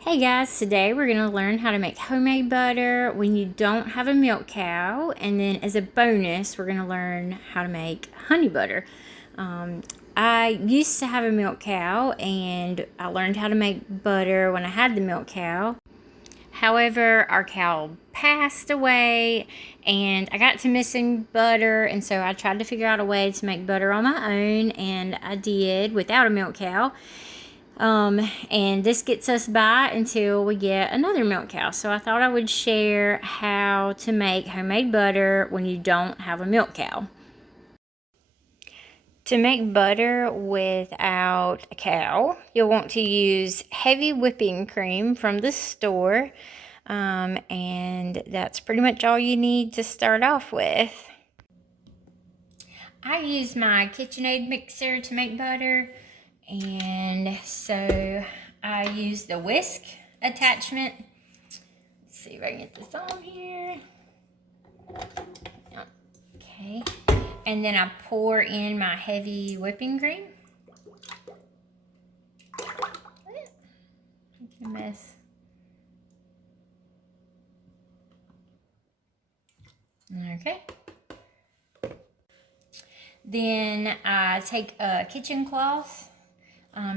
Hey guys, today we're going to learn how to make homemade butter when you don't have a milk cow, and then as a bonus we're going to learn how to make honey butter. I used to have a milk cow and I learned how to make butter when I had the milk cow. However, our cow passed away and I got to missing butter, and so I tried to figure out a way to make butter on my own, and I did without a milk cow. And this gets us by until we get another milk cow. So I thought I would share how to make homemade butter when you don't have a milk cow. To make butter without a cow, you'll want to use heavy whipping cream from the store. And that's pretty much all you need to start off with. I use my KitchenAid mixer to make butter. And so I use the whisk attachment. Let's see if I can get this on here. Okay. And then I pour in my heavy whipping cream. Make a mess. Okay. Then I take a kitchen cloth.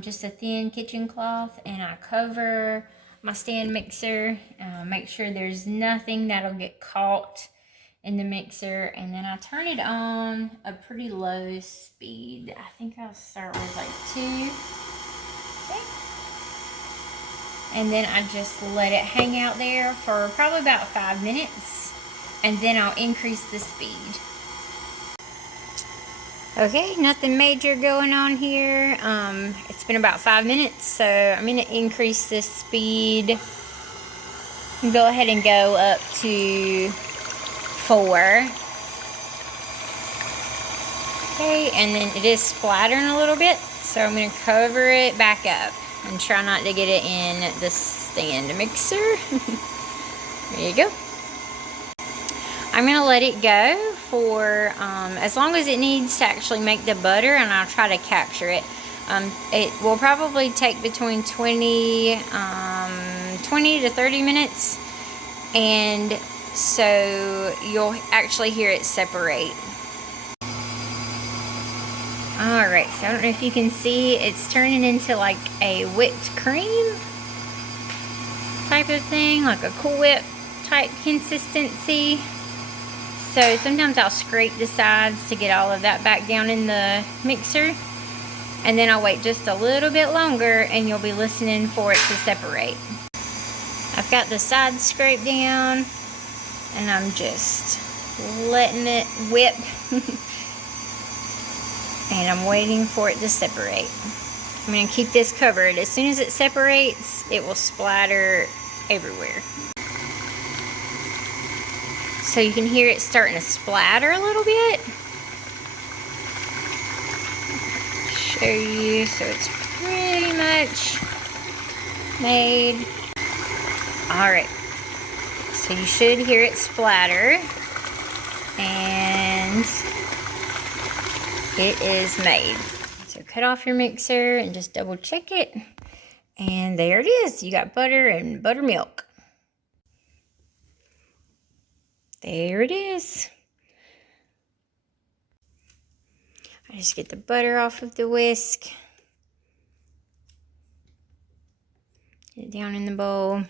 Just a thin kitchen cloth, and I cover my stand mixer. Make sure there's nothing that'll get caught in the mixer, and then I turn it on a pretty low speed. I think I'll start with like 2. Okay. And then I just let it hang out there for probably about 5 minutes, and then I'll increase the speed. Okay, nothing major going on here. It's been about 5 minutes, so I'm going to increase this speed. Go ahead and go up to 4. Okay, and then it is splattering a little bit, so I'm going to cover it back up and try not to get it in the stand mixer. There you go. I'm going to let it go for as long as it needs to actually make the butter, and I'll try to capture it. It will probably take between 20 to 30 minutes, and so you'll actually hear it separate. Alright, so I don't know if you can see, it's turning into like a whipped cream type of thing, like a Cool Whip type consistency. So sometimes I'll scrape the sides to get all of that back down in the mixer. And then I'll wait just a little bit longer and you'll be listening for it to separate. I've got the sides scraped down and I'm just letting it whip. And I'm waiting for it to separate. I'm going to keep this covered. As soon as it separates, it will splatter everywhere. So you can hear it starting to splatter a little bit. Show you, so it's pretty much made. Alright, so you should hear it splatter, and it is made. So cut off your mixer and just double check it, and there it is. You got butter and buttermilk. There it is. I just get the butter off of the whisk. Get it down in the bowl.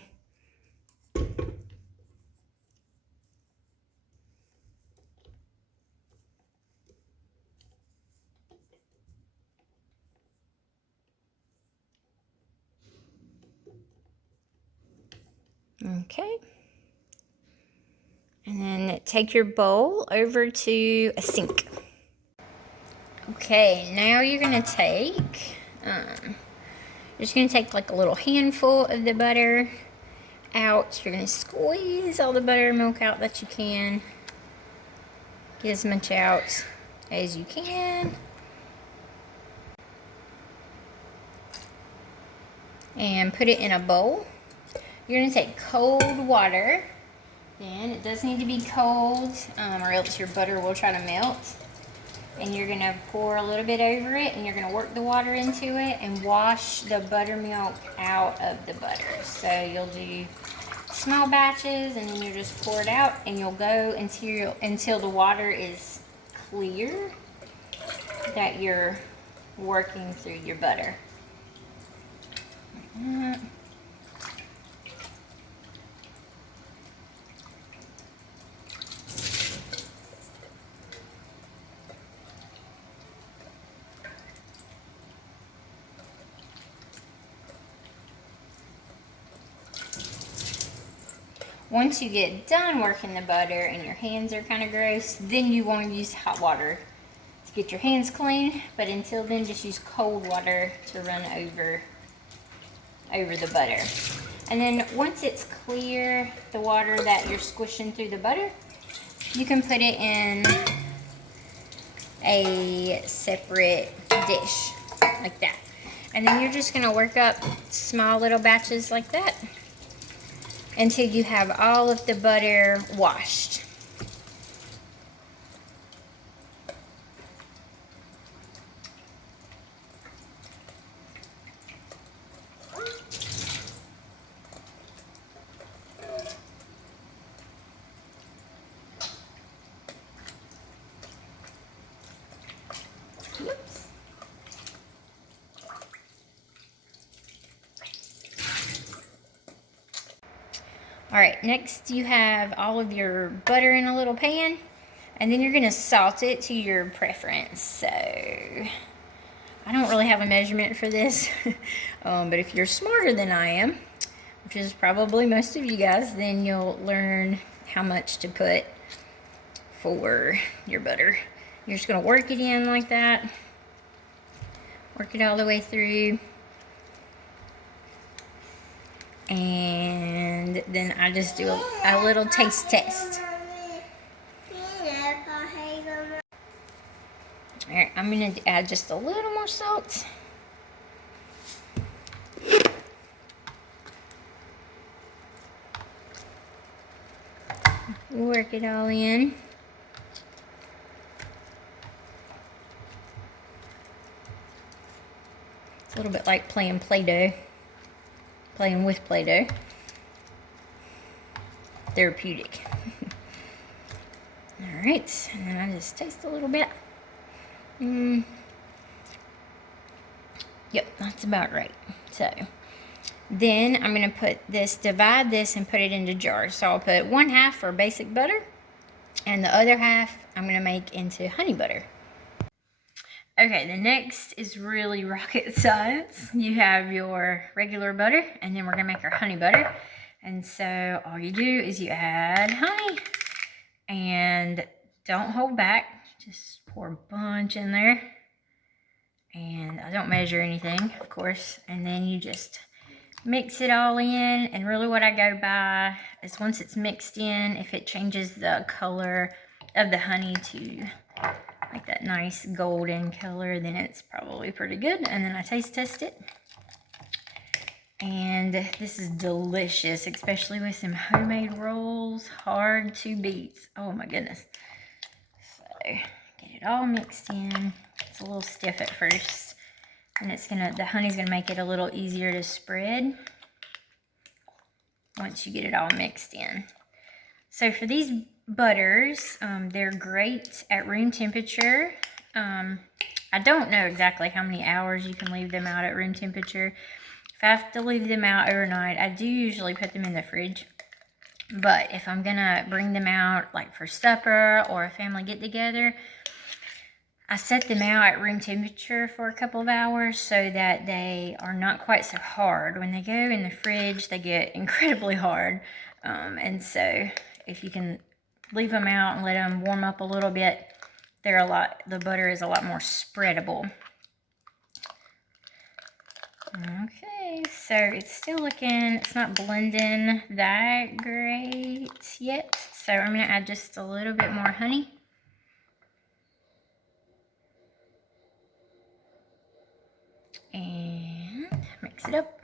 Okay. And then take your bowl over to a sink. Okay, now you're going to take, you're just going to take like a little handful of the butter out. You're going to squeeze all the buttermilk out that you can. Get as much out as you can. And put it in a bowl. You're going to take cold water. Then it does need to be cold, or else your butter will try to melt. and you're gonna pour a little bit over it, and you're gonna work the water into it and wash the buttermilk out of the butter. So you'll do small batches, and then you just pour it out, and you'll go until the water is clear, that you're working through your butter. Once you get done working the butter and your hands are kind of gross, then you want to use hot water to get your hands clean. But until then, just use cold water to run over the butter. And then once it's clear, the water that you're squishing through the butter, you can put it in a separate dish like that. And then you're just gonna work up small little batches like that until you have all of the butter washed. Oops. All right, next you have all of your butter in a little pan, and then you're gonna salt it to your preference. So I don't really have a measurement for this, but if you're smarter than I am, which is probably most of you guys, then you'll learn how much to put for your butter. You're just gonna work it in like that, work it all the way through. And then I just do a little taste test. Alright, I'm going to add just a little more salt. Work it all in. It's a little bit like playing Play-Doh. Playing with Play-Doh. Therapeutic. Alright, and then I just taste a little bit. Yep, that's about right. So, then I'm going to divide this and put it into jars. So I'll put 1/2 for basic butter, and the other half I'm going to make into honey butter. Okay, the next is really rocket science. You have your regular butter, and then we're gonna make our honey butter. And so all you do is you add honey, and don't hold back. Just pour a bunch in there. And I don't measure anything, of course. And then you just mix it all in. And really what I go by is once it's mixed in, if it changes the color of the honey to like that nice golden color, then it's probably pretty good. And then I taste test it. And this is delicious, especially with some homemade rolls. Hard to beat. Oh my goodness. So get it all mixed in. It's a little stiff at first, and the honey's gonna make it a little easier to spread once you get it all mixed in. So for these butters, they're great at room temperature. I don't know exactly how many hours you can leave them out at room temperature. If I have to leave them out overnight, I do usually put them in the fridge. But if I'm gonna bring them out like for supper or a family get together, I set them out at room temperature for a couple of hours so that they are not quite so hard. When they go in the fridge, they get incredibly hard. And so if you can leave them out and let them warm up a little bit, the butter is a lot more spreadable. Okay, so it's not blending that great yet. So I'm gonna add just a little bit more honey. And mix it up.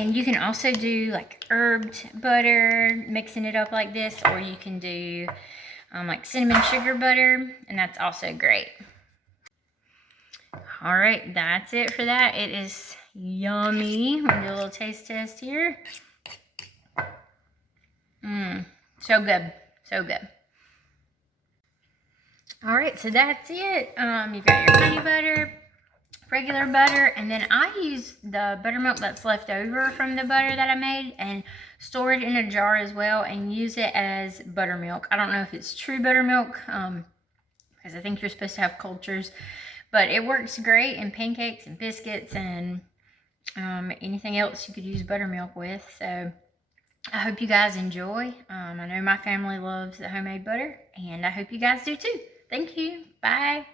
And you can also do like herbed butter, mixing it up like this, or you can do like cinnamon sugar butter, and that's also great. All right, that's it for that. It is yummy. We'll do a little taste test here. So good, so good. All right, so that's it. You've got your honey butter, regular butter, and then I use the buttermilk that's left over from the butter that I made and store it in a jar as well and use it as buttermilk. I don't know if it's true buttermilk, because I think you're supposed to have cultures, but it works great in pancakes and biscuits and anything else you could use buttermilk with. So I hope you guys enjoy. I know my family loves the homemade butter, and I hope you guys do too. Thank you. Bye.